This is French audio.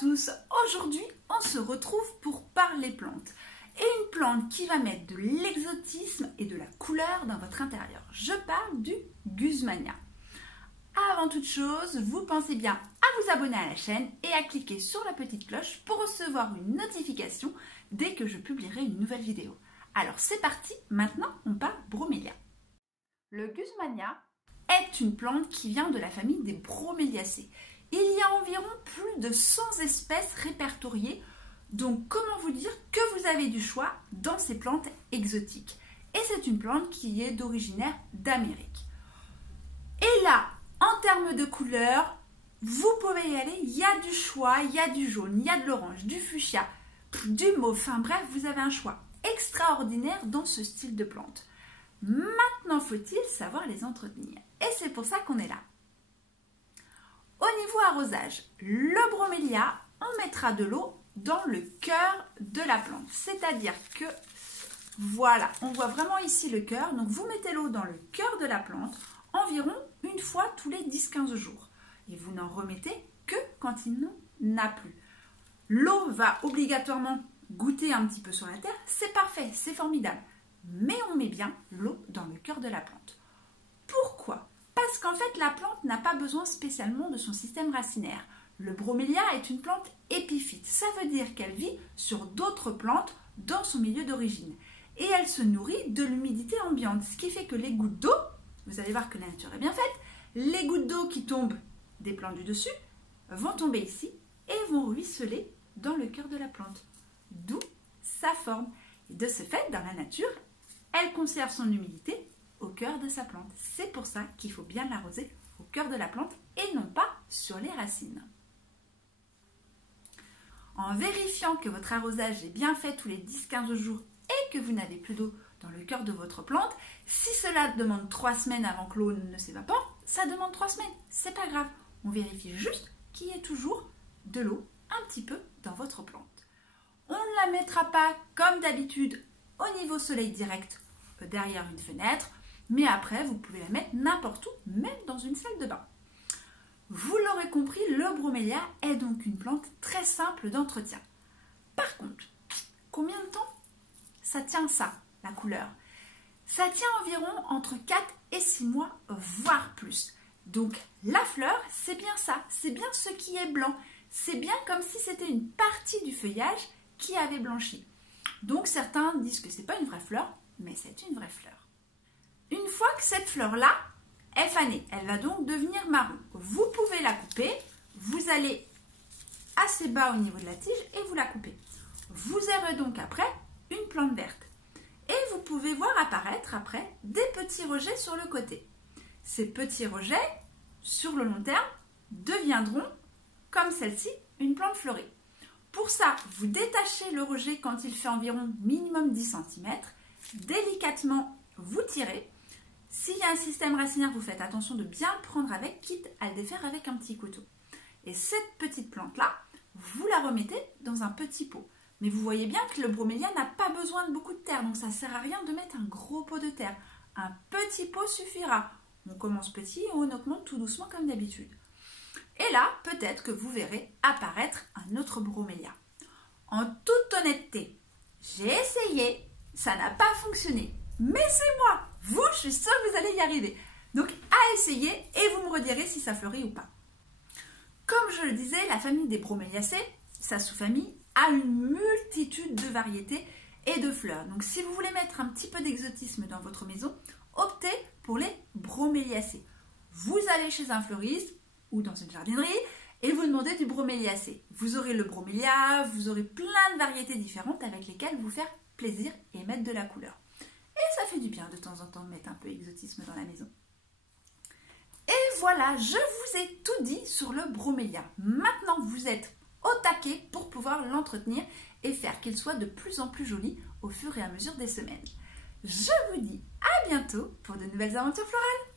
tous, aujourd'hui on se retrouve pour parler plantes. Et une plante qui va mettre de l'exotisme et de la couleur dans votre intérieur. Je parle du Guzmania. Avant toute chose, vous pensez bien à vous abonner à la chaîne et à cliquer sur la petite cloche pour recevoir une notification dès que je publierai une nouvelle vidéo. Alors c'est parti, maintenant on parle bromélia. Le Guzmania est une plante qui vient de la famille des broméliacées. Il y a environ plus de 100 espèces répertoriées, donc comment vous dire que vous avez du choix dans ces plantes exotiques. Et c'est une plante qui est d'originaire d'Amérique. Et là, en termes de couleurs, vous pouvez y aller, il y a du choix, il y a du jaune, il y a de l'orange, du fuchsia, du mauve, enfin bref, vous avez un choix extraordinaire dans ce style de plante. Maintenant, faut-il savoir les entretenir? Et c'est pour ça qu'on est là. Au niveau arrosage, le bromélia, on mettra de l'eau dans le cœur de la plante. C'est-à-dire que, voilà, on voit vraiment ici le cœur. Donc, vous mettez l'eau dans le cœur de la plante environ une fois tous les 10-15 jours. Et vous n'en remettez que quand il n'en a plus. L'eau va obligatoirement goûter un petit peu sur la terre. C'est parfait, c'est formidable. Mais on met bien l'eau dans le cœur de la plante. Pourquoi ? Parce qu'en fait, la plante n'a pas besoin spécialement de son système racinaire. Le bromélia est une plante épiphyte. Ça veut dire qu'elle vit sur d'autres plantes dans son milieu d'origine. Et elle se nourrit de l'humidité ambiante. Ce qui fait que les gouttes d'eau, vous allez voir que la nature est bien faite, les gouttes d'eau qui tombent des plantes du dessus vont tomber ici et vont ruisseler dans le cœur de la plante. D'où sa forme. Et de ce fait, dans la nature, elle conserve son humidité au cœur de sa plante. C'est pour ça qu'il faut bien l'arroser au cœur de la plante et non pas sur les racines. En vérifiant que votre arrosage est bien fait tous les 10-15 jours et que vous n'avez plus d'eau dans le cœur de votre plante, si cela demande 3 semaines avant que l'eau ne s'évapore, ça demande 3 semaines, c'est pas grave. On vérifie juste qu'il y ait toujours de l'eau un petit peu dans votre plante. On ne la mettra pas comme d'habitude au niveau soleil direct derrière une fenêtre, mais après vous pouvez la mettre n'importe où, même dans une salle de bain. Vous l'aurez compris, le bromélia est donc une plante très simple d'entretien. Par contre, combien de temps ça tient ça, la couleur? Ça tient environ entre 4 et 6 mois, voire plus. Donc la fleur, c'est bien ça, c'est bien ce qui est blanc. C'est bien comme si c'était une partie du feuillage qui avait blanchi. Donc certains disent que ce n'est pas une vraie fleur, mais c'est une vraie fleur. Une fois que cette fleur-là est fanée, elle va donc devenir marron. Vous pouvez la couper, vous allez assez bas au niveau de la tige et vous la coupez. Vous aurez donc après une plante verte. Et vous pouvez voir apparaître après des petits rejets sur le côté. Ces petits rejets, sur le long terme, deviendront, comme celle-ci, une plante fleurie. Pour ça, vous détachez le rejet quand il fait environ minimum 10 cm. Délicatement, vous tirez. S'il y a un système racinaire, vous faites attention de bien le prendre avec, quitte à le défaire avec un petit couteau. Et cette petite plante-là, vous la remettez dans un petit pot. Mais vous voyez bien que le bromélia n'a pas besoin de beaucoup de terre, donc ça ne sert à rien de mettre un gros pot de terre. Un petit pot suffira. On commence petit et on augmente tout doucement comme d'habitude. Et là, peut-être que vous verrez apparaître un autre bromélia. En toute honnêteté, j'ai essayé, ça n'a pas fonctionné. Mais c'est moi, vous, je suis sûre que vous allez y arriver. Donc, à essayer et vous me redirez si ça fleurit ou pas. Comme je le disais, la famille des broméliacées, sa sous-famille, a une multitude de variétés et de fleurs. Donc, si vous voulez mettre un petit peu d'exotisme dans votre maison, optez pour les broméliacées. Vous allez chez un fleuriste ou dans une jardinerie et vous demandez du broméliacée. Vous aurez le bromélia, vous aurez plein de variétés différentes avec lesquelles vous faire plaisir et mettre de la couleur. Et ça fait du bien de temps en temps de mettre un peu d'exotisme dans la maison. Et voilà, je vous ai tout dit sur le bromélia. Maintenant, vous êtes au taquet pour pouvoir l'entretenir et faire qu'il soit de plus en plus joli au fur et à mesure des semaines. Je vous dis à bientôt pour de nouvelles aventures florales.